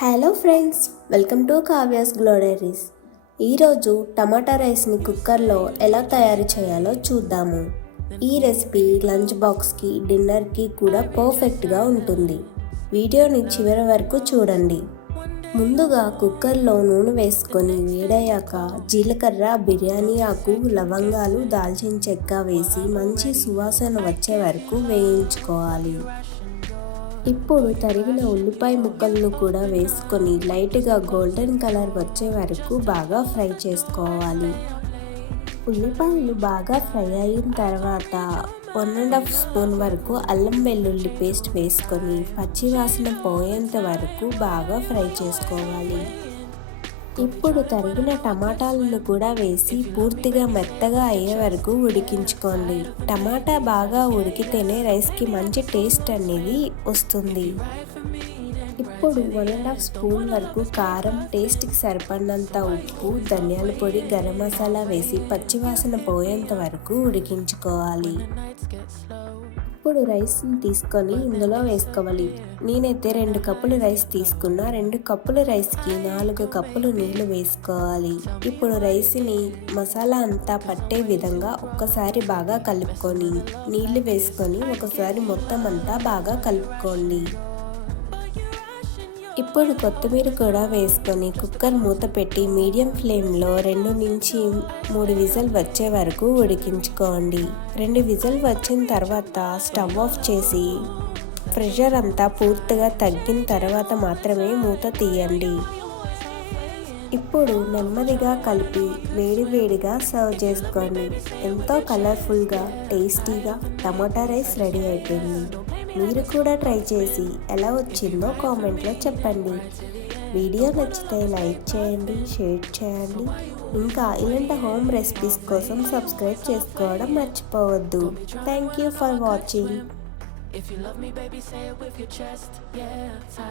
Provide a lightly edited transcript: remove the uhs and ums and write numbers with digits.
Hello friends, welcome to Kavya's గ్లోడరీస్. ఈరోజు టమాటా రైస్ని కుక్కర్లో ఎలా తయారు చేయాలో చూద్దాము. ఈ రెసిపీ లంచ్ బాక్స్కి, డిన్నర్కి కూడా పర్ఫెక్ట్గా ఉంటుంది. వీడియోని చివరి వరకు చూడండి. ముందుగా కుక్కర్లో నూనె వేసుకొని వేడయ్యాక జీలకర్ర, బిర్యానీ ఆకు, లవంగాలు, దాల్చిన చెక్క వేసి మంచి సువాసన వచ్చే వరకు వేయించుకోవాలి. ఇప్పుడు తరిగిన ఉల్లిపాయ ముక్కలను కూడా వేసుకొని లైట్గా గోల్డెన్ కలర్ వచ్చే వరకు బాగా ఫ్రై చేసుకోవాలి. ఉల్లిపాయలు బాగా ఫ్రై అయిన తర్వాత 1.5 స్పూన్ వరకు అల్లం వెల్లుల్లి పేస్ట్ వేసుకొని పచ్చివాసన పోయేంత వరకు బాగా ఫ్రై చేసుకోవాలి. ఇప్పుడు తరిగిన టమాటాలను కూడా వేసి పూర్తిగా మెత్తగా అయ్యే వరకు ఉడికించుకోండి. టమాటా బాగా ఉడికితేనే రైస్కి మంచి టేస్ట్ అనేది వస్తుంది. ఇప్పుడు 1.5 స్పూన్ వరకు కారం, టేస్ట్కి సరిపడినంత ఉప్పు, ధనియాల పొడి, గరం మసాలా వేసి పచ్చివాసన పోయేంత వరకు ఉడికించుకోవాలి. ఇప్పుడు రైస్ని తీసుకొని ఇందులో వేసుకోవాలి. నేనైతే 2 కప్పులు రైస్ తీసుకున్నా. 2 కప్పుల రైస్కి 4 కప్పులు నీళ్లు వేసుకోవాలి. ఇప్పుడు రైస్ని మసాలా అంతా పట్టే విధంగా ఒక్కసారి బాగా కలుపుకొని నీళ్లు వేసుకొని ఒకసారి మొత్తం అంతా బాగా కలుపుకోండి. ఇప్పుడు కొత్తిమీర కూడా వేసుకొని కుక్కర్ మూత పెట్టి మీడియం ఫ్లేమ్లో 2 నుంచి 3 విజిల్ వచ్చే వరకు ఉడికించుకోండి. 2 విజిల్ వచ్చిన తర్వాత స్టవ్ ఆఫ్ చేసి ప్రెషర్ అంతా పూర్తిగా తగ్గిన తర్వాత మాత్రమే మూత తీయండి. ఇప్పుడు నెమ్మదిగా కలిపి వేడివేడిగా సర్వ్ చేసుకోండి. ఎంతో కలర్ఫుల్గా, టేస్టీగా టమాటా రైస్ రెడీ అయిపోయింది. మీరు కూడా ట్రై చేసి ఎలా వచ్చిందో కామెంట్లో చెప్పండి. వీడియో నచ్చితే లైక్ చేయండి, షేర్ చేయండి. ఇంకా ఇలాంటి హోమ్ రెసిపీస్ కోసం సబ్స్క్రైబ్ చేసుకోవడం మర్చిపోవద్దు. Thank you for watching.